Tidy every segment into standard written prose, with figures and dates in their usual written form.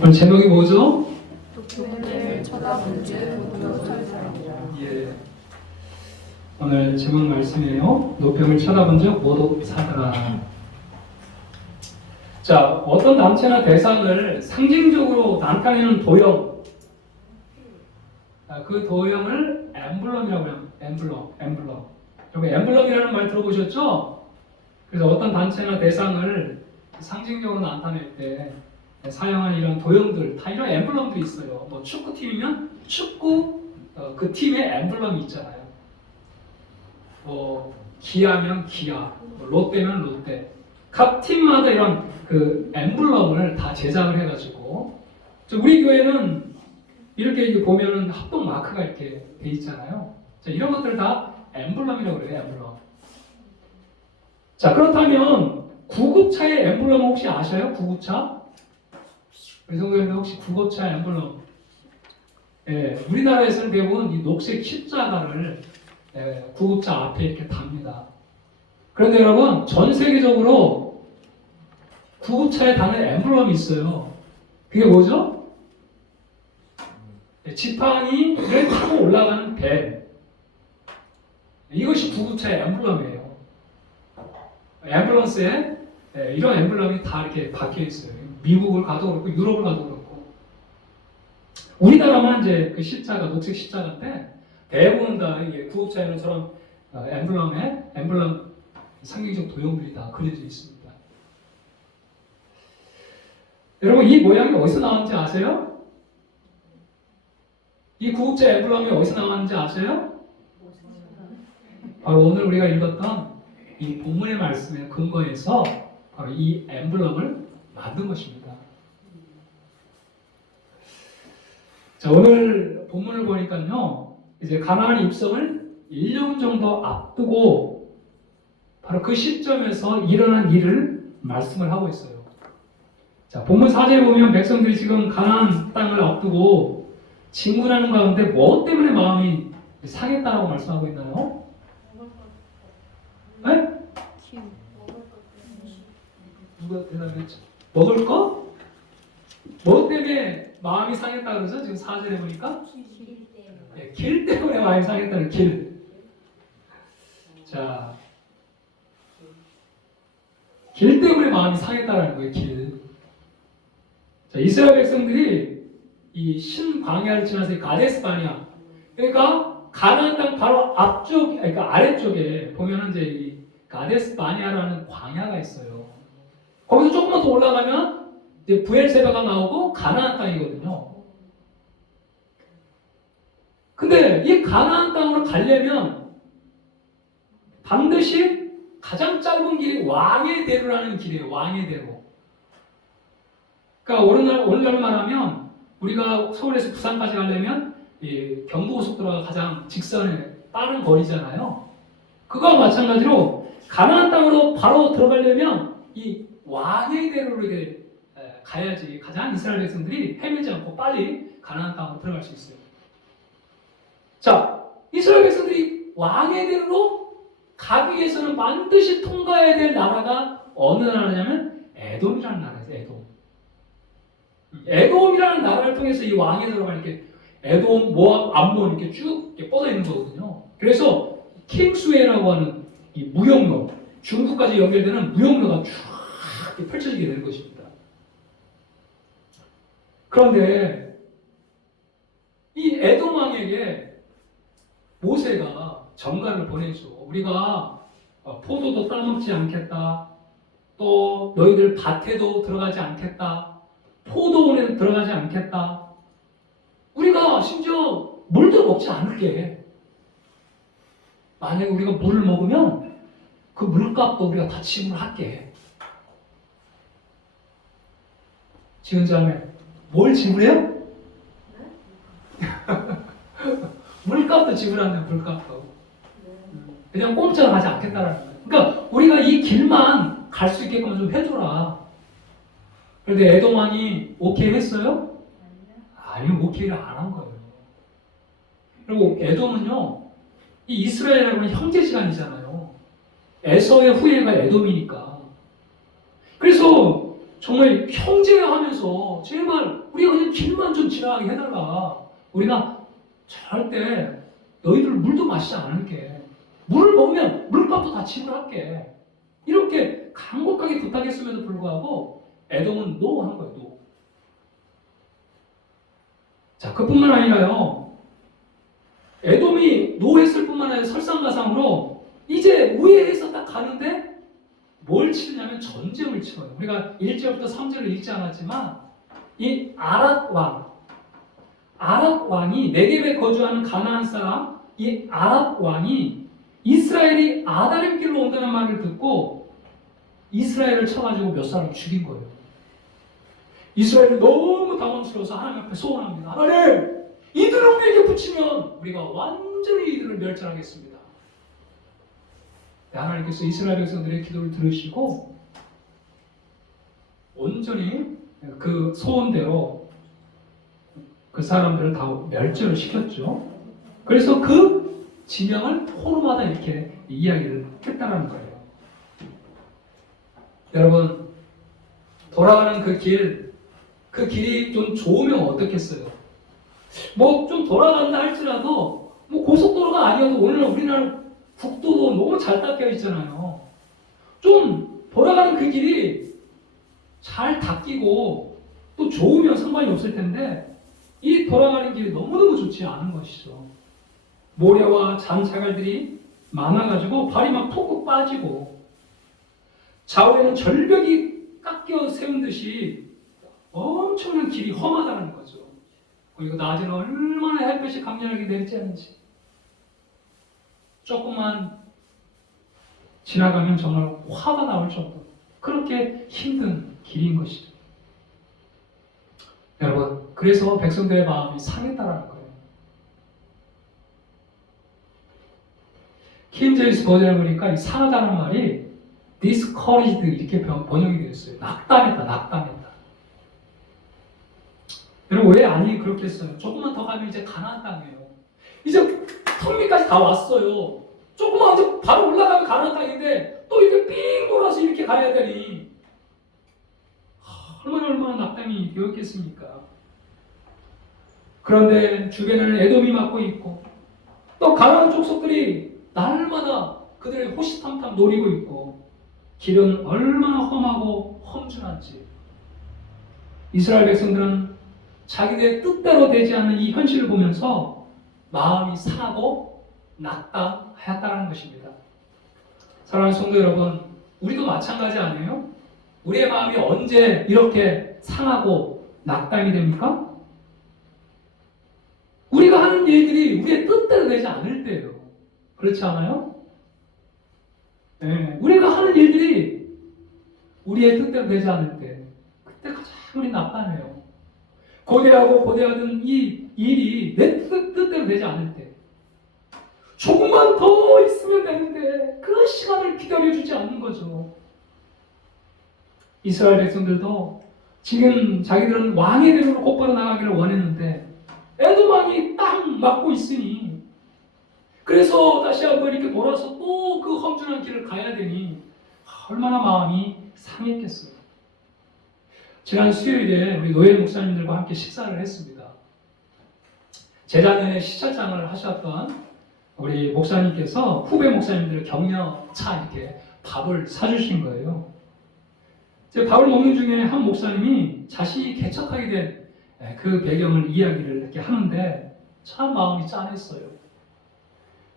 오늘 제목이 뭐죠? 노표를 쳐다본즉 모두 살살. 예. 오늘 제목 말씀이에요. 노병을 쳐다본즉 모두 살더라. 자, 어떤 단체나 대상을 상징적으로 나타내는 도형. 그 도형을 엠블럼이라고 해요. 엠블럼. 여러분 엠블럼이라는 말 들어보셨죠? 그래서 어떤 단체나 대상을 상징적으로 나타낼 때 사용한 이런 도형들, 다 이런 엠블럼도 있어요. 뭐 축구팀이면 축구 그 팀의 엠블럼이 있잖아요. 뭐 기아면 기아, 뭐 롯데면 롯데. 각 팀마다 이런 그 엠블럼을 다 제작을 해가지고, 우리 교회는 이렇게 이제 보면은 합동 마크가 이렇게 돼 있잖아요. 자, 이런 것들 다 엠블럼이라고 그래요. 엠블럼. 자, 그렇다면 구급차의 엠블럼 혹시 아셔요? 구급차? 우리 성도님들 혹시 구급차 엠블럼? 예, 우리나라에서는 대부분 이 녹색 십자가를 구급차 앞에 이렇게 답니다. 그런데 여러분, 전 세계적으로 구급차에 다는 엠블럼이 있어요. 그게 뭐죠? 지팡이를 타고 올라가는 배. 이것이 구급차의 엠블럼이에요. 앰뷸런스에 이런 엠블럼이 다 이렇게 박혀 있어요. 미국을 가도 그렇고 유럽을 가도 그렇고. 우리나라만 이제 그 십자가, 녹색 십자가인데 대부분 다 이게 구급차에는 저런 엠블럼 상징적 도형들이 다 그려져 있습니다. 여러분 이 모양이 어디서 나왔는지 아세요? 이 구급차 엠블럼이 어디서 나왔는지 아세요? 바로 오늘 우리가 읽었던 이 본문의 말씀에 근거해서 바로 이 엠블럼을 만든 것입니다. 자, 오늘 본문을 보니까요, 이제 가나안 입성을 1년 정도 앞두고 바로 그 시점에서 일어난 일을 말씀을 하고 있어요. 자, 본문 4절에 보면 백성들이 지금 가나안 땅을 앞두고 진군하는 가운데 뭐 때문에 마음이 상했다라고 말씀하고 있나요? 네? 누가 대답했죠? 먹을 거? 뭐 때문에 마음이 상했다 그러죠? 지금 4절에 보니까? 길 때문에 마음이 상했다는 길. 자, 길 때문에 마음이 상했다는 거예요, 길. 자, 이스라엘 백성들이 이 신광야를 지나서 가데스 바냐, 그러니까 가나안 땅 바로 앞쪽, 그러니까 아래쪽에 보면은 이제 이 가데스 바냐라는 광야가 있어요. 거기서 조금만 더 올라가면 이제 부엘세바가 나오고 가나안 땅이거든요. 근데 이 가나안 땅으로 가려면 반드시 가장 짧은 길이 왕의 대로라는 길이에요. 왕의 대로. 그러니까 오늘날 말하면 우리가 서울에서 부산까지 가려면 이 경부고속도로가 가장 직선에 빠른 거리잖아요. 그거와 마찬가지로 가나안 땅으로 바로 들어가려면 이 왕의 대로로 이렇게 가야지 가장 이스라엘 백성들이 헤매지 않고 빨리 가나안 땅으로 들어갈 수 있어요. 자, 이스라엘 백성들이 왕의 대로로 가기 위해서는 반드시 통과해야 될 나라가 어느 나라냐면 에돔이라는 나라예요. 에돔. 에돔이라는 나라를 통해서 이 왕의 대로가 이렇게 에돔, 모압, 암몬 이렇게 쭉 이렇게 뻗어 있는 거거든요. 그래서 킹스웨이라고 하는 이 무역로, 중국까지 연결되는 무역로가 쭉 이렇게 펼쳐지게 되는 것입니다. 그런데 이 에돔 왕에게 모세가 전가를 보내죠. 우리가 포도도 따먹지 않겠다. 또 너희들 밭에도 들어가지 않겠다. 포도원에도 들어가지 않겠다. 우리가 심지어 물도 먹지 않을게. 만약에 우리가 물을 먹으면 그 물값도 우리가 다 지불할게. 지은 다음에 뭘 지불해요? 물값도 지불한다. 물값도. 그냥 공짜로 가지 않겠다라는 거예요. 그러니까 우리가 이 길만 갈 수 있게끔 좀 해줘라. 그런데 에돔 왕이 오케이 했어요? 아니요, 오케이를 안 한 거예요. 그리고 에돔은요, 이 이스라엘하고는 형제지간이잖아요. 에서의 후예가 에돔이니까. 그래서 정말 형제하면서 제발 우리가 그냥 길만 좀 지나가게 해달라. 우리가 절대 너희들 물도 마시지 않을게. 물을 먹으면 물값도 다 지불할게. 이렇게 간곡하게 부탁했음에도 불구하고 에돔은 노 한 거예요. 노. 자, 그뿐만 아니라요. 에돔이 노 했을 뿐만 아니라 설상가상으로 이제 우회해서 딱 가는데 뭘 치느냐면 전쟁을 치러요. 우리가 1절부터 3절을 읽지 않았지만 이 아랏 왕이 네겝에 거주하는 가나안 사람 이 아랏 왕이 이스라엘이 아다림 길로 온다는 말을 듣고 이스라엘을 쳐가지고 몇 사람 죽인 거예요. 이스라엘이 너무 당황스러워서 하나님 앞에 소원합니다. 하나님, 이들을 우리에게 붙이면 우리가 완전히 이들을 멸절하겠습니다. 하나님께서 이스라엘 백성들의 기도를 들으시고 온전히 그 소원대로 그 사람들을 다 멸절을 시켰죠. 그래서 그 진영을 포로마다 이렇게 이야기를 했다는 거예요. 여러분, 돌아가는 그 길이 좀 좋으면 어떻겠어요? 뭐 좀 돌아간다 할지라도 뭐 고속도로가 아니어도 오늘 우리나라 국도도 너무 잘 닦여 있잖아요. 좀 돌아가는 그 길이 잘 닦이고 또 좋으면 상관이 없을 텐데 이 돌아가는 길이 너무너무 좋지 않은 것이죠. 모래와 잔자갈들이 많아가지고 발이 막 톡톡 빠지고 좌우에는 절벽이 깎여 세운 듯이 엄청난 길이 험하다는 거죠. 그리고 낮에는 얼마나 햇볕이 강렬하게 내리쬐는지 조금만 지나가면 정말 화가 나올 정도 그렇게 힘든 길인 것이죠. 여러분, 그래서 백성들의 마음이 상했다라는 거예요. 킹 제임스 버전에 보니까 이 상하다는 말이 discouraged 이렇게 번역이 되어 있어요. 낙담했다. 여러분, 왜 아니 그렇게 했어요? 조금만 더 가면 이제 가나안 땅이에요. 이제 턱 밑까지 다 왔어요. 조금만 이제 바로 올라가면 가나안 땅인데 또 이렇게 삥 돌아서 이렇게 가야 되니 얼마나 낙담이 되었겠습니까? 그런데 주변에는 에돔이 막고 있고 또 가나안 족속들이 날마다 그들의 호시탐탐 노리고 있고 길은 얼마나 험하고 험준한지 이스라엘 백성들은 자기들의 뜻대로 되지 않는 이 현실을 보면서 마음이 상하고 낙담하였다는 것입니다. 사랑하는 성도 여러분, 우리도 마찬가지 아니에요? 우리의 마음이 언제 이렇게 상하고 낙담이 됩니까? 우리가 하는 일들이 우리의 뜻대로 되지 않을 때예요. 그렇지 않아요? 네, 우리가 하는 일들이 우리의 뜻대로 되지 않을 때 그때 가장 우리 낙담해요. 고대하든 이 일이 내 뜻대로 되지 않을 때 조금만 더 있으면 되는데 그 시간을 기다려주지 않는 거죠. 이스라엘 백성들도 지금 자기들은 왕의 대로로 곧바로 나가기를 원했는데 에돔 왕이 딱 막고 있으니 그래서 다시 한번 이렇게 돌아서 또 그 험준한 길을 가야 되니 얼마나 마음이 상했겠어요. 지난 수요일에 우리 노예 목사님들과 함께 식사를 했습니다. 재작년에 시차장을 하셨던 우리 목사님께서 후배 목사님들을 격려차 이렇게 밥을 사주신 거예요. 제 밥을 먹는 중에 한 목사님이 자신이 개척하게 된 그 배경을 이야기를 이렇게 하는데 참 마음이 짠했어요.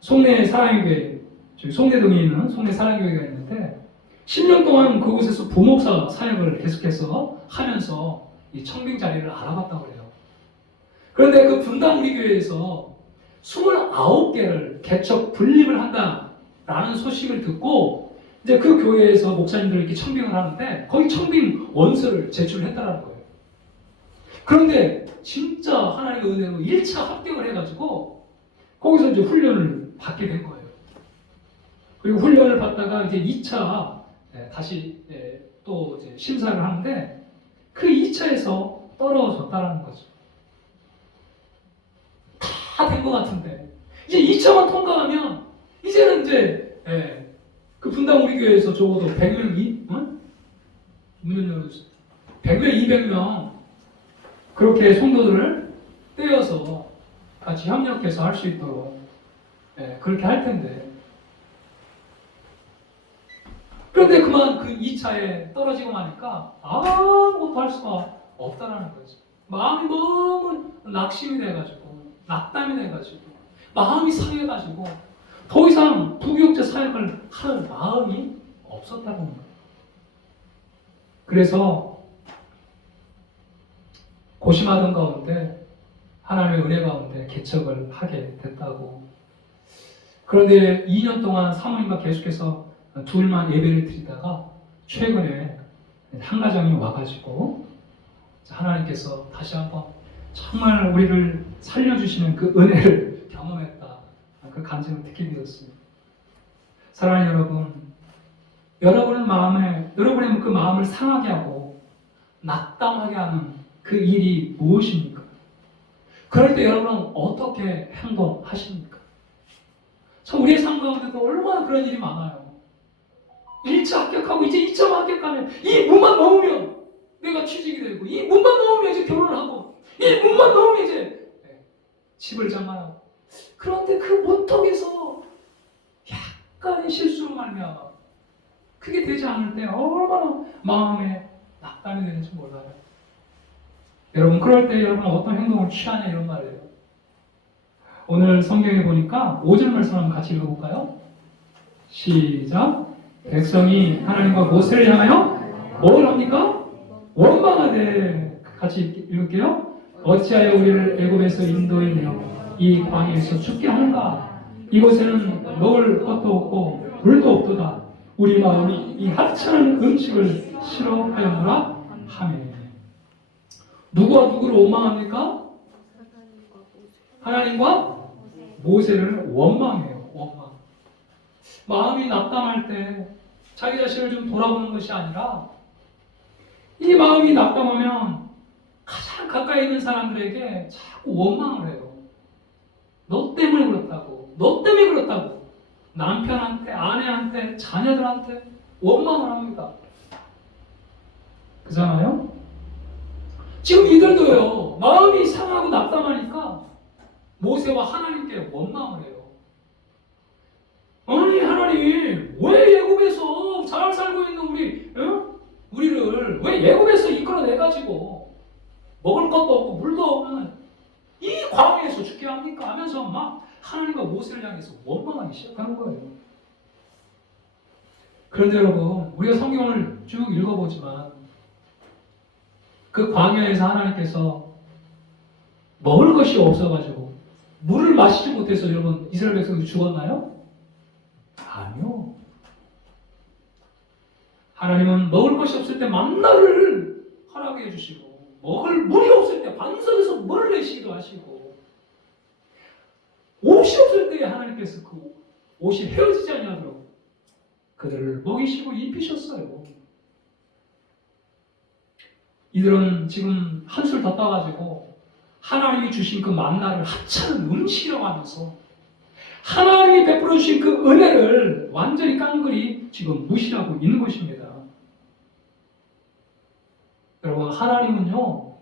송내 사랑교회, 저희 송내동에 있는 송내 사랑교회가 있는데 10년 동안 그곳에서 부목사 사역을 계속해서 하면서 이 청빙 자리를 알아봤다고 그래요. 그런데 그 분당 우리 교회에서 29개를 개척 분립을 한다라는 소식을 듣고 이제 그 교회에서 목사님들을 이렇게 청빙을 하는데 거기 청빙 원서를 제출했다는 거예요. 그런데 진짜 하나님의 은혜로 1차 합격을 해가지고 거기서 이제 훈련을 받게 된 거예요. 그리고 훈련을 받다가 이제 2차 다시 또 이제 심사를 하는데 그 2차에서 떨어졌다는 거죠. 다 된 것 같은데 이제 2차만 통과하면 이제는 이제 그 분당 우리 교회에서 적어도 100명이 문 열어주세요. 100명, 200명 그렇게 성도들을 떼어서 같이 협력해서 할 수 있도록 그렇게 할 텐데, 그런데 그만 그 2차에 떨어지고 나니까 아무것도 할 수가 없다라는 거죠. 마음이 너무 낙심이 돼가지고, 낙담이 돼가지고, 마음이 상해가지고 더 이상 부교육자 사역을 할 마음이 없었다는 거예요. 그래서 고심하던 가운데 하나님의 은혜 가운데 개척을 하게 됐다고. 그런데 2년 동안 사모님과 계속해서 둘만 예배를 드리다가 최근에 한 가정이 와가지고 하나님께서 다시 한번 정말 우리를 살려주시는 그 은혜를 경험했다. 그 간증을 듣게 되었습니다. 사랑하는 여러분, 여러분의 그 마음을 상하게 하고 낙담하게 하는 그 일이 무엇입니까? 그럴 때 여러분은 어떻게 행동하십니까? 참 우리의 삶 가운데도 얼마나 그런 일이 많아요. 1차 합격하고 이제 2차 합격하면 이 문만 넘으면 내가 취직이 되고, 이 문만 넘으면 이제 결혼을 하고, 이 문만 넘으면 이제 집을 장만하고. 그런데 그 문턱에서 약간의 실수로 말미암아 그게 되지 않을 때 얼마나 마음에 낙담이 되는지 몰라요. 여러분, 그럴 때 여러분 어떤 행동을 취하냐 이런 말이에요. 오늘 성경에 보니까 5절 말씀 한번 같이 읽어볼까요? 시작. 백성이 하나님과 모세를 향하여 뭘 합니까? 원망하되. 같이 읽을게요. 어찌하여 우리를 애굽에서 인도해 내어 이 광야에서 죽게 하는가? 이곳에는 먹을 것도 없고 물도 없도다. 우리 마음이 이 하찮은 음식을 싫어하였노라 하며. 누구와 누구를 원망합니까? 하나님과 모세를 원망해요. 원망. 마음이 낙담할 때 자기 자신을 좀 돌아보는 것이 아니라, 이 마음이 낙담하면 가장 가까이 있는 사람들에게 자꾸 원망을 해요. 너 때문에 그렇다고, 너 때문에 그렇다고. 남편한테, 아내한테, 자녀들한테 원망을 합니다. 그잖아요? 지금 이들도요, 마음이 상하고 낙담하니까 모세와 하나님께 원망을 해요. 아니 하나님, 왜 애굽에서 잘 살고 있는 우리를 왜 애굽에서 이끌어내가지고 먹을 것도 없고 물도 없는 이 광야에서 죽게 합니까? 하면서 막 하나님과 모세를 향해서 원망하기 시작하는 거예요. 그런데 여러분, 우리가 성경을 쭉 읽어보지만 그 광야에서 하나님께서 먹을 것이 없어가지고 물을 마시지 못해서 여러분 이스라엘 백성들이 죽었나요? 아니요. 하나님은 먹을 것이 없을 때 만나를 허락해 주시고, 먹을 물이 없을 때 반석에서 물을 내시기도 하시고, 옷이 없을 때 하나님께서 그 옷이 헤어지지 않도록 그들을 먹이시고 입히셨어요. 이들은 지금 한술 더 따가지고 하나님이 주신 그 만나를 하찮은 음식이라고 하면서 하나님이 베풀어 주신 그 은혜를 완전히 깡그리 지금 무시하고 있는 것입니다. 여러분, 하나님은요,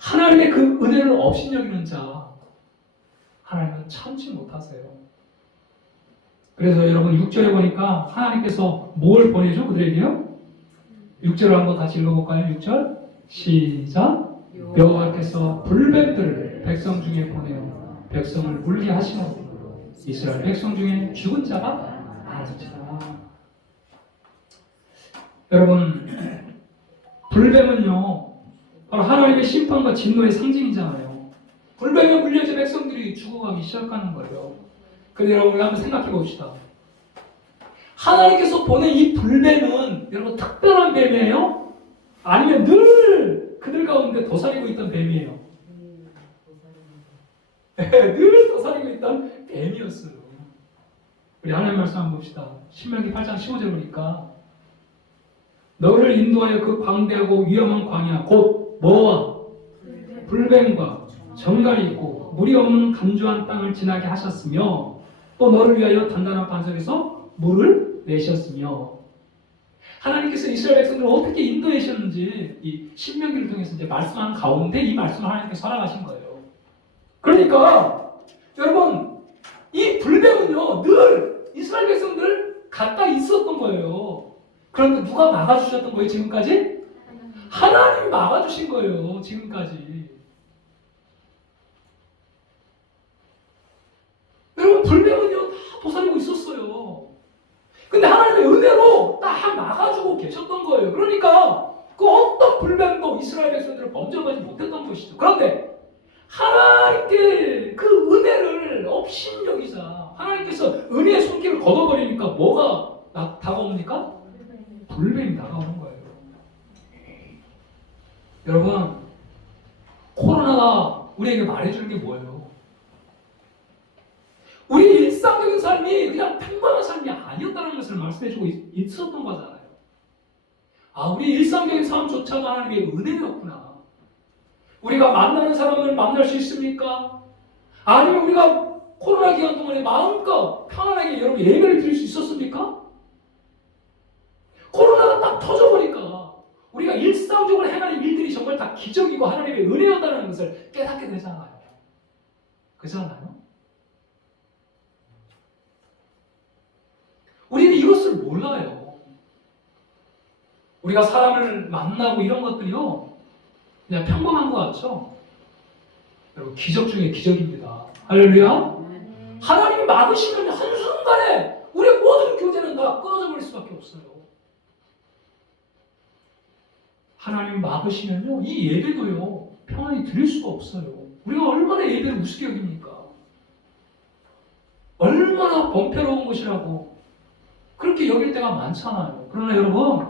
하나님의 그 은혜를 업신여기는 자, 하나님은 참지 못하세요. 그래서 여러분 6절에 보니까 하나님께서 뭘 보내죠? 그들에게요? 6절을 한번 같이 읽어볼까요? 6절 시작. 여호와께서 불뱀들을 백성 중에 보내어 백성을 물게 하시노 이스라엘 백성 중에 죽은 자가 많으시다. 여러분, 불뱀은요 바로 하나님의 심판과 진노의 상징이잖아요. 불뱀에 물려져 백성들이 죽어가기 시작하는 거예요. 그런데 여러분, 우리가 한번 생각해 봅시다. 하나님께서 보낸 이 불뱀은 여러분 특별한 뱀이에요? 아니면 늘 그들 가운데 도사리고 있던 뱀이에요? 늘 도사리고 있던 뱀이었어요. 우리 하나님 말씀 한번 봅시다. 신명기 8장 15절 보니까 너를 인도하여 그 광대하고 위험한 광야 곧 뭐와 불뱀과 정갈이 있고 물이 없는 간주한 땅을 지나게 하셨으며 또 너를 위하여 단단한 반석에서 물을 내셨으며. 하나님께서 이스라엘 백성들을 어떻게 인도하셨는지 이 신명기를 통해서 이제 말씀하는 가운데 이 말씀을 하나님께서 허락하신 거예요. 그러니까 여러분 이 불뱀은요 늘 이스라엘 백성들 가까이 있었던 거예요. 그런데 누가 막아주셨던 거예요 지금까지? 하나님이 막아주신 거예요 지금까지. 여러분 불뱀은요 다 도사리고 있었어요. 근데 하나님의 은혜로 딱 막아주고 계셨던 거예요. 그러니까 그 어떤 불뱀도 이스라엘 백성들을 범접하지 못했던 것이죠. 그런데 하나님께 그 은혜를 업신여기자 하나님께서 은혜의 손길을 걷어버리니까 뭐가 다가옵니까? 불뱀이 다가오는 거예요. 여러분 코로나가 우리에게 말해주는 게 뭐예요? 우리 일상적인 삶이 그냥 평범한 삶이 아니었다는 것을 말씀해주고 있었던 거잖아요. 아, 우리 일상적인 삶조차도 하나님의 은혜였구나. 우리가 만나는 사람을 만날 수 있습니까? 아니면 우리가 코로나 기간 동안에 마음껏 편안하게 여러분 예배를 드릴 수 있었습니까? 코로나가 딱 터져보니까 우리가 일상적으로 행하는 일들이 정말 다 기적이고 하나님의 은혜였다는 것을 깨닫게 되잖아요. 그렇잖아요? 우리는 이것을 몰라요. 우리가 사람을 만나고 이런 것들이요 그냥 평범한 것 같죠? 여러분 기적 중에 기적입니다. 할렐루야. 하나님이 막으시면 한순간에 우리의 모든 교제는 다 끊어져 버릴 수밖에 없어요. 하나님이 막으시면요 이 예배도요 평안히 드릴 수가 없어요. 우리가 얼마나 예배를 우습게 여깁니까? 얼마나 범패로운 것이라고 그렇게 여길 때가 많잖아요. 그러나 여러분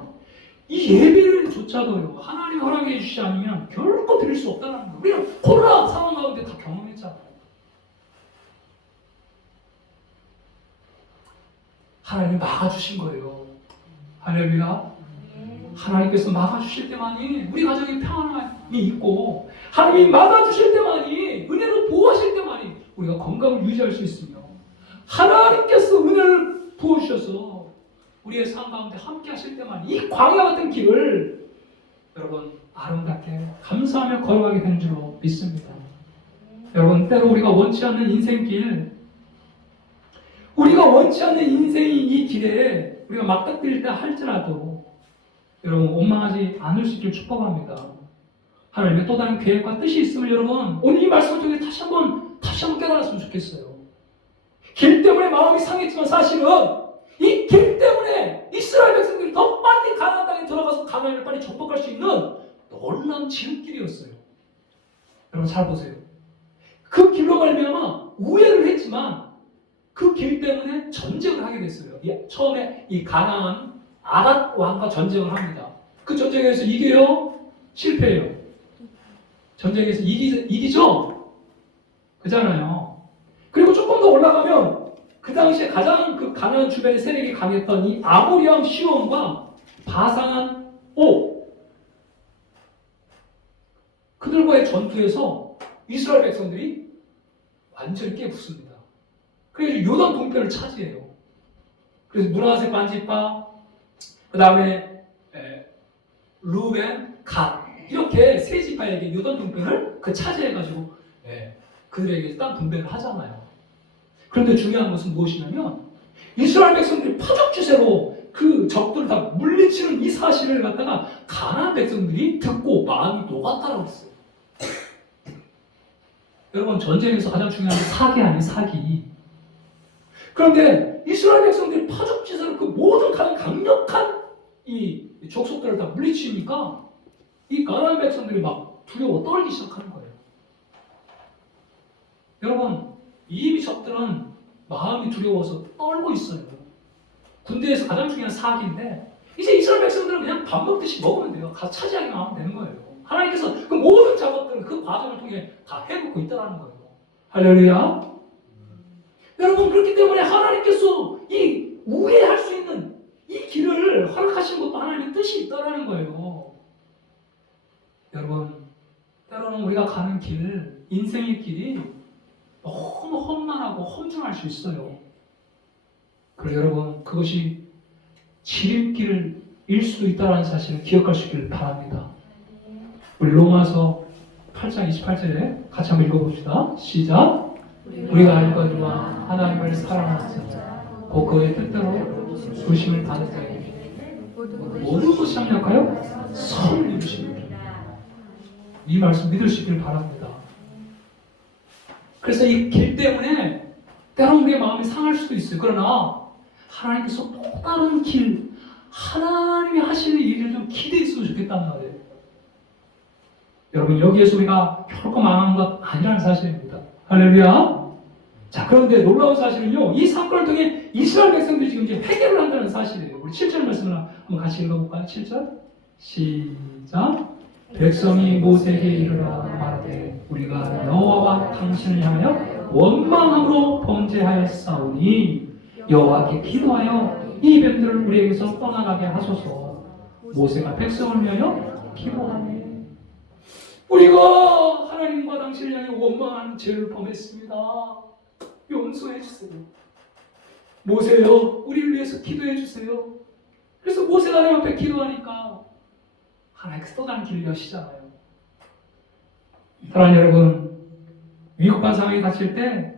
이 예배를조차도요 하나님 허락해 주시지 않으면 결코 드릴 수 없다는 거예요. 우리는 코로나 상황 가운데 다 경험했잖아요. 하나님이 막아주신 거예요. 할렐루야. 하나님께서 막아주실 때만이 우리 가정에 평안함이 있고 하나님이 막아주실 때만이 은혜로 보호하실 때만이 우리가 건강을 유지할 수 있으며 하나님께서 은혜를 부어주셔서 우리의 삶 가운데 함께 하실 때만 이 광야 같은 길을 여러분 아름답게 감사하며 걸어가게 되는 줄로 믿습니다. 여러분 때로 우리가 원치 않는 인생길 우리가 원치 않는 인생이 이 길에 우리가 맞닥뜨릴 때 할지라도 여러분 원망하지 않을 수 있기를 축복합니다. 하나님의 또 다른 계획과 뜻이 있음을 여러분 오늘 이 말씀을 통해 다시 한번 깨달았으면 좋겠어요. 길 때문에 마음이 상했지만 사실은 이 길 때문에 이스라엘 백성들이 더 빨리 가나안 땅에 들어가서 가나안을 빨리 정복할 수 있는 놀라운 지름길이었어요. 여러분 잘 보세요. 그 길로 말미암아 우회를 했지만 그 길 때문에 전쟁을 하게 됐어요. 처음에 이 가나안 아랏 왕과 전쟁을 합니다. 그 전쟁에서 이겨요? 실패해요? 전쟁에서 이기죠? 그잖아요. 그리고 조금 더 올라가면 그 당시에 가장 그 가나안 주변의 세력이 강했던 이 아모리 왕 시온과 바산 오 그들과의 전투에서 이스라엘 백성들이 완전히 깨붙습니다. 그래서 요단 동편을 차지해요. 그래서 노란색 반지파, 그 다음에 루벤, 갓 이렇게 세 지파에게 요단 동편을 차지해가지고 그들에게 땅 분배를 하잖아요. 그런데 중요한 것은 무엇이냐면 이스라엘 백성들이 파죽지세로 그 적들을 다 물리치는 이 사실을 갖다가 가나안 백성들이 듣고 마음이 녹았다라고 했어요. 여러분 전쟁에서 가장 중요한 게 사기 아닌 사기. 그런데 이스라엘 백성들이 파죽지세로 그 모든 가장 강력한 이 족속들을 다 물리치니까 이 가나안 백성들이 막 두려워 떨기 시작하는 거예요. 여러분 이미 적들은 마음이 두려워서 떨고 있어요. 군대에서 가장 중요한 사기인데 이제 이스라엘 백성들은 그냥 밥 먹듯이 먹으면 돼요. 가서 차지하기만 하면 되는 거예요. 하나님께서 그 모든 작업들을 그 과정을 통해 다 해놓고 있다는 거예요. 할렐루야. 여러분 그렇기 때문에 하나님께서 이 우회할 수 있는 이 길을 허락하신 것도 하나님의 뜻이 있다는 거예요. 여러분 때로는 우리가 가는 길, 인생의 길이 너무 험난하고 험준할 수 있어요. 그리고 여러분 그것이 지름길이 수도 있다는 사실을 기억하시길 바랍니다. 우리 로마서 8장 28절에 같이 한번 읽어봅시다. 시작. 우리가 알거니와 하나님을 사랑하는 자, 곧 그의 뜻대로 부르심을 받은 자에게 모든 것이 합력하여 선을 이루십니다. 이 말씀 믿으시길 바랍니다. 그래서 이 길 때문에 때로는 우리의 마음이 상할 수도 있어요. 그러나 하나님께서 또 다른 길, 하나님이 하시는 일을 좀 기대했으면 좋겠다는 말이에요. 여러분, 여기에서 우리가 결코 망한 것 아니라는 사실입니다. 할렐루야. 자, 그런데 놀라운 사실은요, 이 사건을 통해 이스라엘 백성들이 지금 이제 회개를 한다는 사실이에요. 우리 7절 말씀을 한번 같이 읽어볼까요? 7절 시작. 백성이 모세에게 이르러 말하되 우리가 여호와와 당신을 향하여 원망함으로 범죄하였사오니 여호와께 기도하여 이 뱀들을 우리에게서 떠나가게 하소서. 모세가 백성을 위하여 기도하니 우리가 하나님과 당신을 향해 원망하는 죄를 범했습니다. 용서해 주세요. 모세요, 우리를 위해서 기도해 주세요. 그래서 모세가 하나님 앞에 기도하니까 하나님께서 또 다른 길을 여시잖아요. 사랑하는 여러분, 위급한 상황이 닥칠 때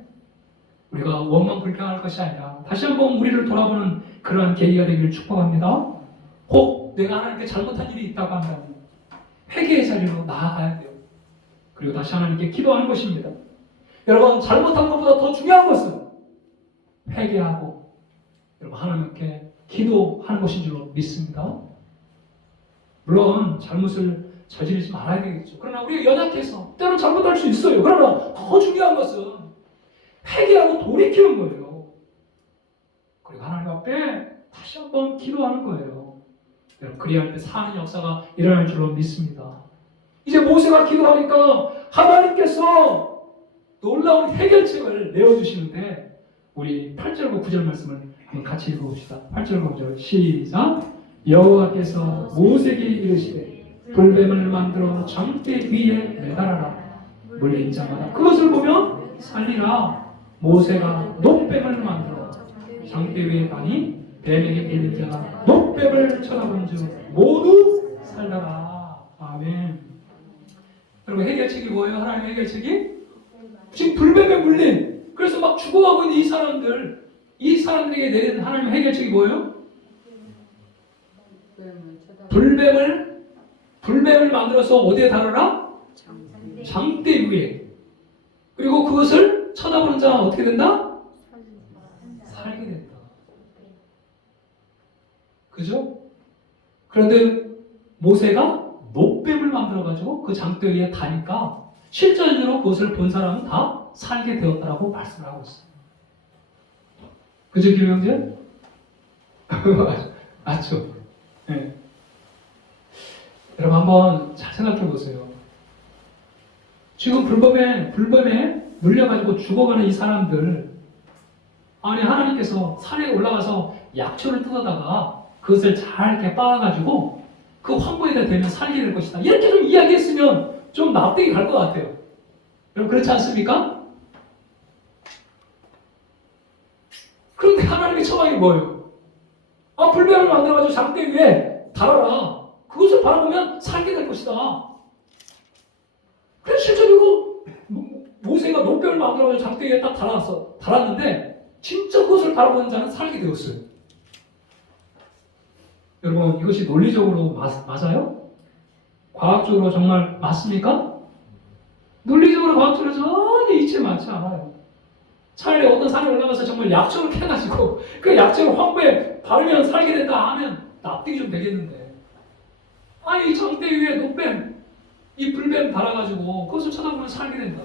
우리가 원망 불평할 것이 아니라 다시 한번 우리를 돌아보는 그러한 계기가 되기를 축복합니다. 혹 내가 하나님께 잘못한 일이 있다고 한다면 회개의 자리로 나아가야 돼요. 그리고 다시 하나님께 기도하는 것입니다. 여러분, 잘못한 것보다 더 중요한 것은 회개하고 여러분 하나님께 기도하는 것인 줄 믿습니다. 물론 잘못을 저지르지 말아야 되겠죠. 그러나 우리가 연약해서 때로는 잘못할 수 있어요. 그러나 더 중요한 것은 회개하고 돌이키는 거예요. 그리고 하나님 앞에 다시 한번 기도하는 거예요. 여러분, 그리할 때 사는 역사가 일어날 줄로 믿습니다. 이제 모세가 기도하니까 하나님께서 놀라운 해결책을 내어주시는데 우리 8절과 9절 말씀을 한번 같이 읽어봅시다. 8절과 9절 시작. 여호와께서 모세에게 이르시되 불뱀을 만들어 장대 위에 매달아라. 물린 자마다 그것을 보면 살리라. 모세가 놋뱀을 만들어 장대 위에 다니 뱀에게 물린 자가 놋뱀을 쳐다본 즉 모두 살려라. 아멘. 여러분, 해결책이 뭐예요? 하나님의 해결책이? 지금 불뱀에 물린, 그래서 막 죽어가고 있는 이 사람들에게 내린 하나님의 해결책이 뭐예요? 불뱀을 만들어서 어디에 달아라? 장대 위에. 그리고 그것을 쳐다보는 자가 어떻게 된다? 살게 된다. 그죠? 그런데 모세가 놋뱀을 만들어가지고 그 장대 위에 다니까 실전적으로 그것을 본 사람은 다 살게 되었다라고 말씀을 하고 있어요. 그죠, 기호 형제? 맞죠? 네. 여러분, 한번 잘 생각해 보세요. 지금 불뱀에 물려가지고 죽어가는 이 사람들, 아니, 하나님께서 산에 올라가서 약초를 뜯어다가 그것을 잘 이렇게 빻아가지고 그 황무에다 대면 살게 될 것이다. 이렇게 좀 이야기했으면 좀 납득이 갈 것 같아요. 여러분, 그렇지 않습니까? 그런데 하나님의 처방이 뭐예요? 불뱀을 만들어가지고 장대 위에 달아라. 그것을 바라보면 살게 될 것이다. 그래서 실제로 모세가 놋뱀을 만들어가지고 장대 위에 딱 달았는데 진짜 그것을 바라보는 자는 살게 되었어요. 여러분, 이것이 논리적으로 맞아요? 과학적으로 정말 맞습니까? 논리적으로 과학적으로 전혀 이치에 맞지 않아요. 차라리 어떤 산에 올라가서 정말 약초를 캐가지고 그 약초를 황무에 바르면 살게 된다 하면 납득이 좀 되겠는데, 아니, 이 장대 위에 놋뱀, 이 불뱀 달아가지고 그것을 쳐다보면 살게 된다.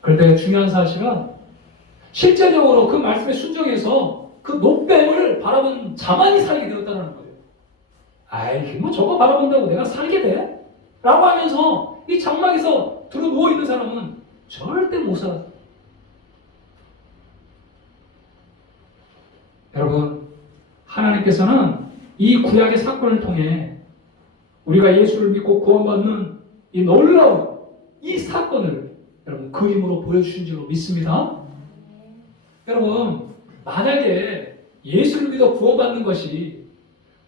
그런데 중요한 사실은 실제적으로 그 말씀에 순종해서 그 놋뱀을 바라본 자만이 살게 되었다는 거예요. 아이, 뭐 저거 바라본다고 내가 살게 돼? 라고 하면서 이 장막에서 들어 누워있는 사람은 절대 못 살아요. 여러분, 하나님께서는 이 구약의 사건을 통해 우리가 예수를 믿고 구원받는 이 놀라운 이 사건을 여러분 그림으로 보여주신 줄로 믿습니다. 여러분, 만약에 예수를 믿어 구원받는 것이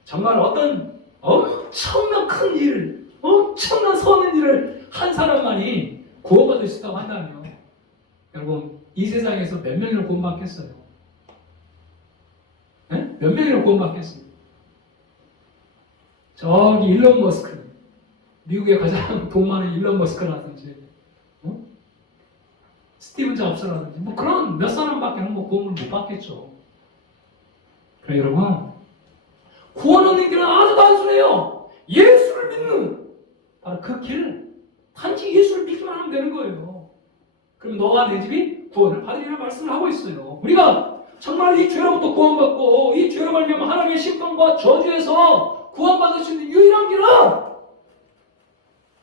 정말 어떤 엄청난 큰 일, 엄청난 선한 일을 한 사람만이 구원받을 수 있다고 한다면 여러분 이 세상에서 몇 명이나 구원받겠어요? 네? 몇 명이나 구원받겠어요? 저기 일론 머스크, 미국의 가장 돈 많은 일론 머스크라든지 스티븐 잡스라든지 뭐 그런 몇 사람밖에 뭐 구원을 못 받겠죠. 그래 여러분 구원 얻는 길은 아주 단순해요. 예수를 믿는 바로 그 길, 단지 예수를 믿기만 하면 되는 거예요. 그럼 너와 내 집이 구원을 받으리라 말씀을 하고 있어요. 우리가 정말 이 죄로부터 구원받고 이 죄로 말미암아 하나님의 심판과 저주에서 구원받을 수 있는 유일한 길은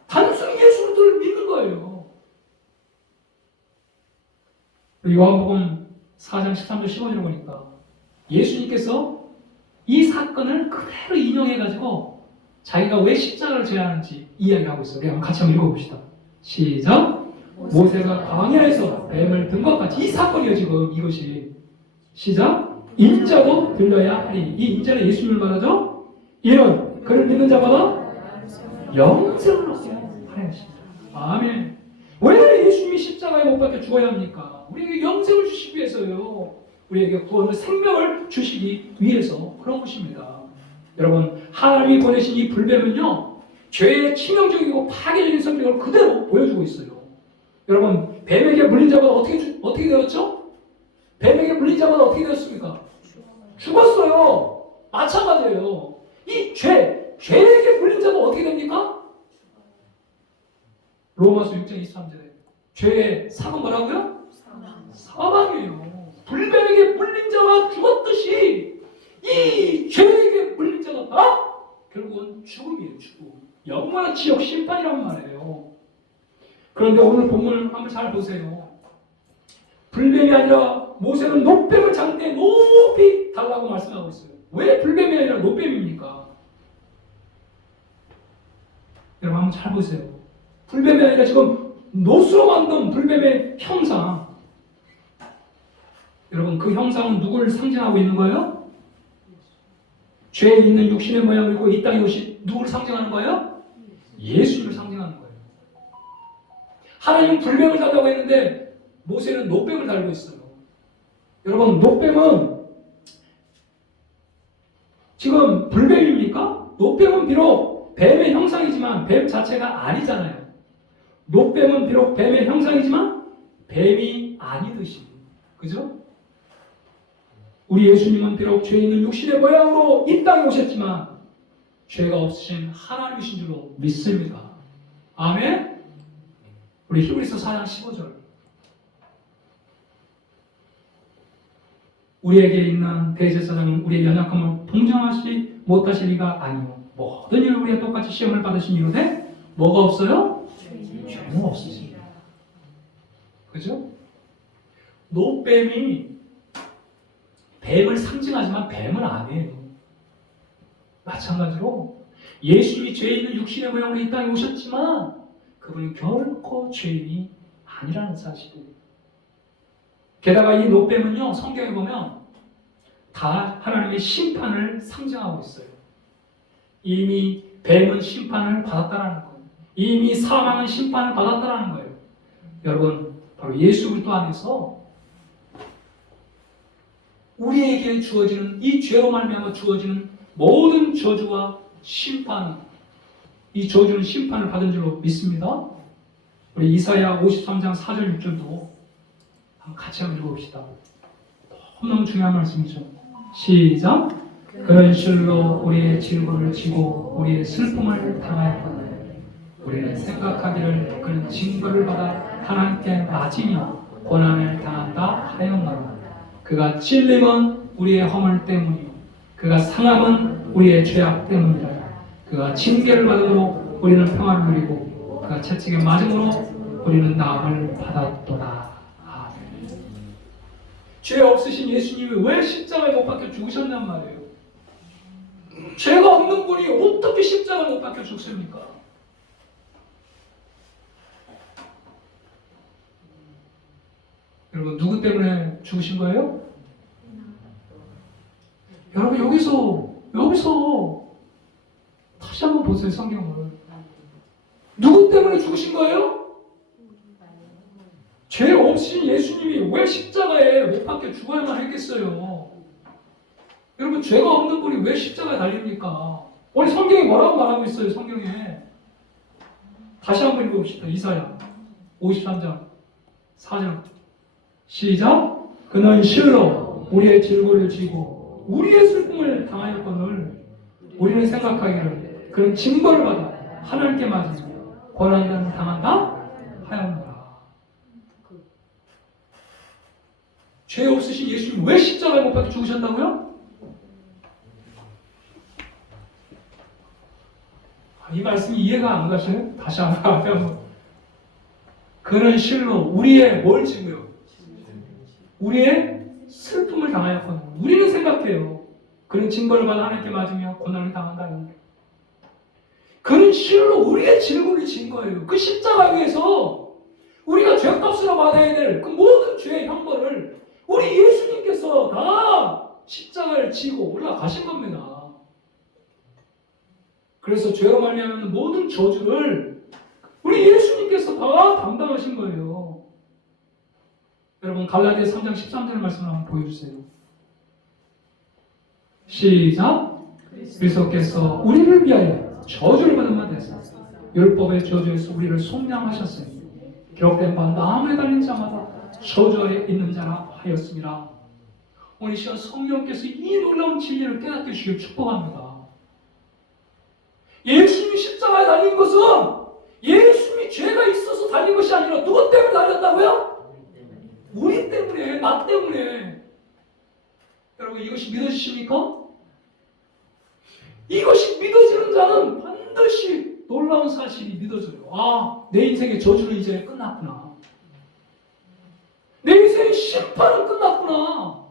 단순히 예수를 믿는 거예요. 요한복음 4장 13절 15절을 보니까 예수님께서 이 사건을 그대로 인용해가지고 자기가 왜 십자가를 져야 하는지 이야기하고 있어요. 우리 한번 같이 한번 읽어봅시다. 시작. 모세가 광야에서 뱀을 든 것 같이 이 사건이에요 지금 이것이. 시작. 인자도 들려야 하리. 이 인자는 예수님을 말하죠. 이는 그를 믿는 자마다 영생을 얻게 하려 하십니다. 아멘. 왜 예수님이 십자가에 못 박혀 죽어야 합니까? 우리에게 영생을 주시기 위해서요. 우리에게 구원을 생명을 주시기 위해서 그런 것입니다. 여러분 하나님이 보내신 이 불뱀은요 죄의 치명적이고 파괴적인 성격을 그대로 보여주고 있어요. 여러분 뱀에게 물린 자마다 어떻게 되었죠? 뱀에게 물린 자마다 어떻게 되었습니까? 죽었어요. 마찬가지예요. 이 죄에게 물린 자는 어떻게 됩니까? 로마서 6장 23절에 죄의 상은 뭐라고요? 사망이에요. 불뱀에게 물린 자가 죽었듯이 이 죄에게 물린 자가 다 결국은 죽음이에요. 죽음. 영원한 지옥 심판이란 말이에요. 그런데 오늘 본문을 한번 잘 보세요. 불뱀이 아니라 모세는 노뱀을 장대에 높이 달라고 말씀하고 있어요. 왜 불뱀이 아니라 노뱀입니까? 여러분 한번 잘 보세요. 불뱀이 아니라 지금 노수로 만든 불뱀의 형상. 여러분 그 형상은 누구를 상징하고 있는 거예요? 죄에 있는 육신의 모양을 입고 이 땅에 오신 누구를 상징하는 거예요? 예수님을 상징하는 거예요. 하나님은 불뱀을 달라고 했는데 모세는 노뱀을 달고 있어요. 여러분 노뱀은 지금 불뱀입니까? 노뱀은 비록 뱀의 형상이지만 뱀 자체가 아니잖아요. 노뱀은 비록 뱀의 형상이지만 뱀이 아니듯이. 그죠? 우리 예수님은 비록 죄 있는 육신의 모양으로 이 땅에 오셨지만 죄가 없으신 하나님이신 줄로 믿습니다. 아멘? 우리 히브리서 4장 15절. 우리에게 있는 대제사장은 우리의 연약함을 동정하시 못하실 리가 아니요. 모든 일을 우리가 똑같이 시험을 받으신 이유되 뭐가 없어요? 죄는 없으십니다. 그죠? 노뱀이 뱀을 상징하지만 뱀은 아니에요. 마찬가지로 예수님이 죄 있는 육신의 모양으로 이 땅에 오셨지만 그분은 결코 죄인이 아니라는 사실이에요. 게다가 이 노뱀은요 성경에 보면 다 하나님의 심판을 상징하고 있어요. 이미 뱀은 심판을 받았다라는 거예요. 이미 사망은 심판을 받았다라는 거예요. 여러분 바로 예수 그리스도 안에서 우리에게 주어지는 이 죄로 말미암아 주어지는 모든 저주와 심판, 이 저주는 심판을 받은 줄로 믿습니다. 우리 이사야 53장 4절 6절도 한번 같이 한번 읽어봅시다. 너무너무 중요한 말씀이죠. 시작. 그런 실로 우리의 질고를 지고 우리의 슬픔을 당하였거늘 우리는 생각하기를 그는 징벌을 받아 하나님께 맞으며 고난을 당한다 하였노라. 그가 찔림은 우리의 허물 때문이요 그가 상함은 우리의 죄악 때문이라. 그가 징계를 받음으로 우리는 평안을 누리고 그가 채찍에 맞음으로 우리는 나음을 받았도다. 아멘. 죄 없으신 예수님이 왜 십자가에 못 박혀 죽으셨냔 말이에요. 죄가 없는 분이 어떻게 십자가에 못 박혀 죽습니까? 여러분 누구 때문에 죽으신 거예요? 여러분 여기서 다시 한번 보세요. 성경을. 누구 때문에 죽으신 거예요? 죄 없이 예수님이 왜 십자가에 못 박혀 죽어야만 했겠어요? 여러분 죄가 없는 분이 왜 십자가에 달립니까? 우리 성경이 뭐라고 말하고 있어요? 성경에 다시 한번 읽어봅시다. 이사야 53장 4절 시작. 그는 실로 우리의 질고를 지고 우리의 슬픔을 당하였거늘 우리는 생각하기를 그는 징벌을 받아 하나님께 맞으며 고난을 당한다 하였노라. 죄 없으신 예수님 왜 십자가에 못 박혀 죽으셨다고요? 이 말씀이 이해가 안 가셔요? 다시 한번. 그는 실로 우리의 뭘 지고요? 우리의 슬픔을 당하였거든. 우리는 생각해요. 그는 징벌을 받아 하나님께 맞으며 고난을 당한다. 그는 실로 우리의 질고를 진 거예요. 그 십자가 위에서 우리가 죄값으로 받아야 될 그 모든 죄의 형벌을 우리 예수님께서 다 십자가를 지고 올라가신 겁니다. 그래서 죄로 말미암는 모든 저주를 우리 예수님께서 다 담당하신 거예요. 여러분 갈라디아 3장 13절 말씀을 한번 보여주세요. 시작. 그리스도께서 우리를 위하여 저주를 받은 바 되사 율법의 저주에서 우리를 속량하셨으니 기록된 바 나무에 달린 자마다 저주 아래 있는 자라 하였습니다. 오늘 이 시간 성령께서 이 놀라운 진리를 깨닫게 해주시길 축복합니다. 예수님이 십자가에 달린 것은 예수님이 죄가 있어서 달린 것이 아니라 누구 때문에 달렸다고요? 우리 때문에, 나 때문에. 여러분 이것이 믿어지십니까? 이것이 믿어지는 자는 반드시 놀라운 사실이 믿어져요. 아, 내 인생의 저주는 이제 끝났구나. 내 인생의 심판은 끝났구나.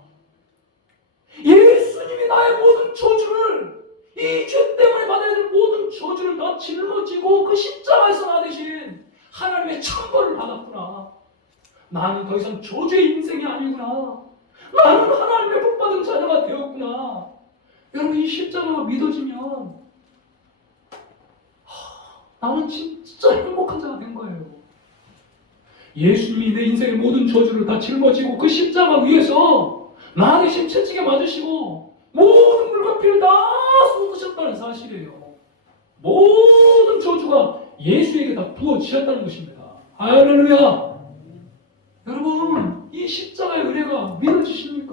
예수님이 나의 모든 저주를, 이 죄 때문에 받아야 될 모든 저주를 다 짊어지고 그 십자가에서 나 대신 하나님의 천벌을 받았구나. 나는 더 이상 저주의 인생이 아니구나. 나는 하나님의 복받은 자녀가 되었구나. 여러분 이 십자가가 믿어지면 나는 진짜 행복한 자가 된 거예요. 예수님이 내 인생의 모든 저주를 다 짊어지고 그 십자가 위에서 나 대신 채찍에 맞으시고 모든 물과 피를 다 쏟으셨다는 사실이에요. 모든 저주가 예수에게 다 부어지셨다는 것입니다. 할렐루야. 여러분 이 십자가의 은혜가 믿어지십니까?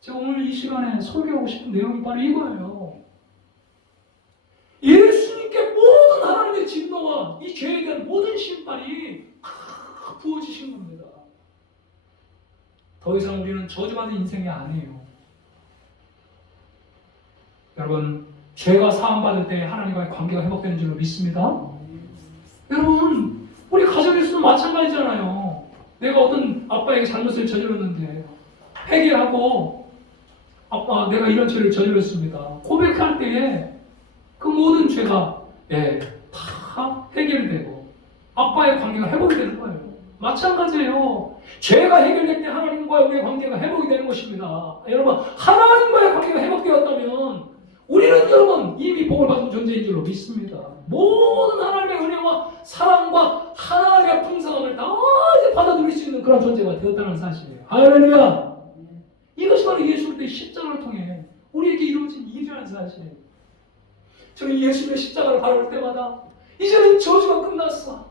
제가 오늘 이 시간에 설교하고 싶은 내용이 바로 이거예요. 예수님께 모든 하나님의 진노와 이 죄에 대한 모든 심판이 다 부어지신 겁니다. 더 이상 우리는 저주받은 인생이 아니에요. 여러분 죄가 사함받을 때 하나님과의 관계가 회복되는 줄로 믿습니다. 여러분 우리 가정에서도 마찬가지잖아요. 내가 어떤 아빠에게 잘못을 저질렀는데 회개하고 아빠 내가 이런 죄를 저질렀습니다. 고백할 때에 그 모든 죄가 다 해결되고 아빠의 관계가 회복이 되는 거예요. 마찬가지예요. 죄가 해결될 때 하나님과의 우리의 관계가 회복이 되는 것입니다. 여러분 하나님과의 관계가 회복되었다면 우리는 여러분 이미 복을 받은 존재인 줄로 믿습니다. 모든 하나님의 은혜와 사랑과 하나님의 풍성함을 다 이제 받아들일 수 있는 그런 존재가 되었다는 사실이에요. 할렐루야. 이것이 바로 예수 그리스도의 십자가를 통해 우리에게 이루어진 일이라는 사실이에요. 저는 예수님의 십자가를 바라볼 때마다 이제는 저주가 끝났어.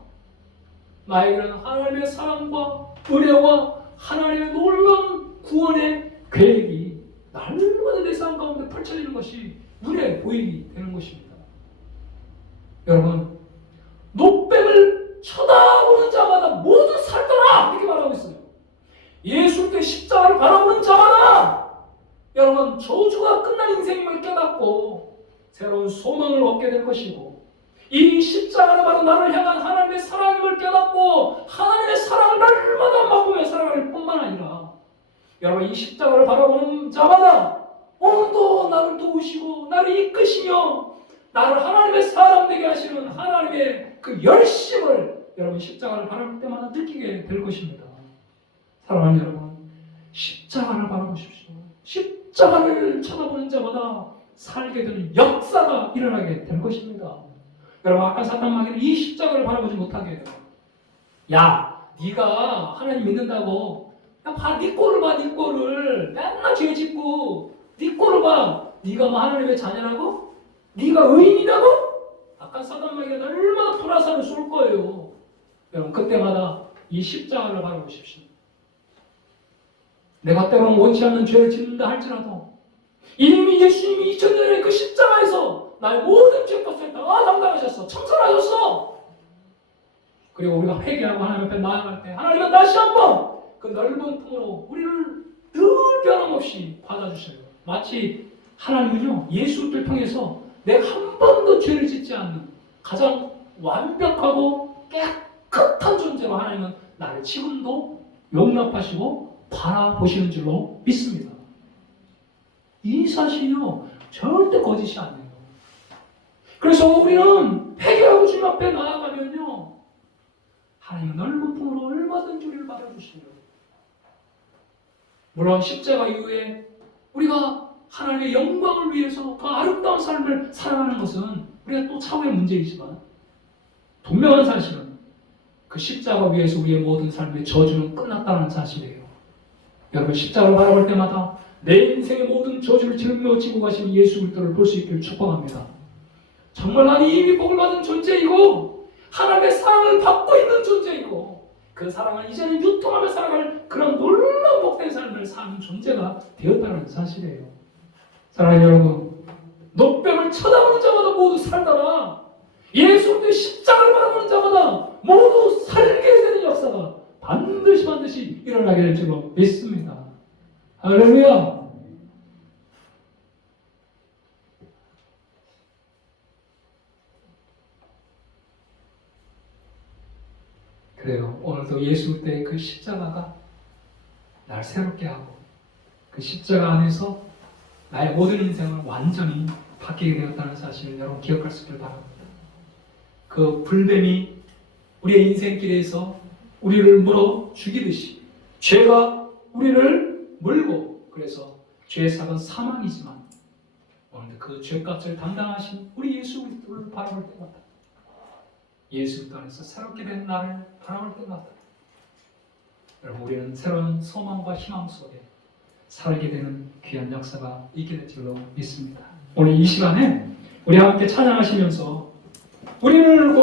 나에게는 하나님의 사랑과 은혜와 하나님의 놀라운 구원의 계획이 날마다 내 삶 가운데 펼쳐지는 것이 눈에 보이게 되는 것입니다. 여러분 노뱀을 쳐다보는 자마다 모두 살더라 이렇게 말하고 있어요. 예수님의 십자가를 바라보는 자마다 여러분 저주가 끝난 인생임을 깨닫고 새로운 소망을 얻게 될 것이고 이 십자가는 바로 나를 향한 하나님의 사랑임을 깨닫고 하나님의 사랑을 날마다 맛보며 살아갈 뿐만 아니라 여러분 이 십자가를 바라보는 자마다 오늘도 나를 도우시고 나를 이끄시며 나를 하나님의 사람 되게 하시는 하나님의 그 열심을 여러분 십자가를 바라볼 때마다 느끼게 될 것입니다. 사랑하는 여러분 십자가를 바라보십시오. 십자가 십자가를 쳐다보는 자마다 살게 되는 역사가 일어나게 될 것입니다. 여러분, 아까 사탄 마귀는 이 십자가를 바라보지 못하게 해요. 야, 네가 하나님 믿는다고, 야, 네 꼴을 봐, 네 꼴을. 맨날 죄 짓고 네 꼴을 봐. 네가 뭐 하나님의 자녀라고? 네가 의인이라고? 아까 사탄 마귀가 얼마나 불화살을 쏠 거예요. 여러분, 그때마다 이 십자가를 바라보십시오. 내가 때로는 원치 않는 죄를 짓는다 할지라도 이미 예수님이 2000년 전에 그 십자가에서 나의 모든 죄값을 다 담당하셨어. 청산하셨어. 그리고 우리가 회개하고 하나님 앞에 나아갈 때 하나님은 다시 한번 그 넓은 품으로 우리를 늘 변함없이 받아주셔요. 마치 하나님은요, 예수를 통해서 내가 한 번도 죄를 짓지 않는 가장 완벽하고 깨끗한 존재로 하나님은 나를 지금도 용납하시고 바라보시는 줄로 믿습니다. 이 사실이요, 절대 거짓이 아니에요. 그래서 우리는 회개하고 주님 앞에 나아가면요, 하나님은 넓은 품으로 얼마든지 우리를 받아주시고요. 물론 십자가 이후에 우리가 하나님의 영광을 위해서 그 아름다운 삶을 살아가는 것은 우리가 또 차후의 문제이지만, 분명한 사실은 그 십자가 위에서 우리의 모든 삶의 저주는 끝났다는 사실이에요. 여러분, 십자가를 바라볼 때마다 내 인생의 모든 저주를 짊어지고 가신 예수 그리스도를 볼 수 있기를 축복합니다. 정말 나는 이미 복을 받은 존재이고 하나님의 사랑을 받고 있는 존재이고 그 사랑을 이제는 유통하며 살아갈 그런 놀라운 복된 삶을 사는 존재가 되었다는 사실이에요. 사랑하는 여러분, 노뱀을 쳐다보는 자마다 모두 살다가 예수 그리스도의 십자가를 바라보는 자마다 모두 살게 되는 역사가 반드시 일어나게 될 줄로 믿습니다. 할렐루야! 그래요. 오늘도 예수 그리스도의 그 십자가가 날 새롭게 하고 그 십자가 안에서 나의 모든 인생을 완전히 바뀌게 되었다는 사실을 여러분 기억할 수 있길 바랍니다. 그 불뱀이 우리의 인생길에서 우리를 물어 죽이듯이 죄가 우리를 물고, 그래서 죄의 삭은 사망이지만 오늘 그 죄값을 담당하신 우리 예수 그리스도를 바라볼 때마다, 예수 그리스도 안에서 새롭게 된 나를 바라볼 때마다 여러분, 우리는 새로운 소망과 희망 속에 살게 되는 귀한 역사가 있게 될 줄로 믿습니다. 오늘 이 시간에 우리 함께 찬양하시면서 우리를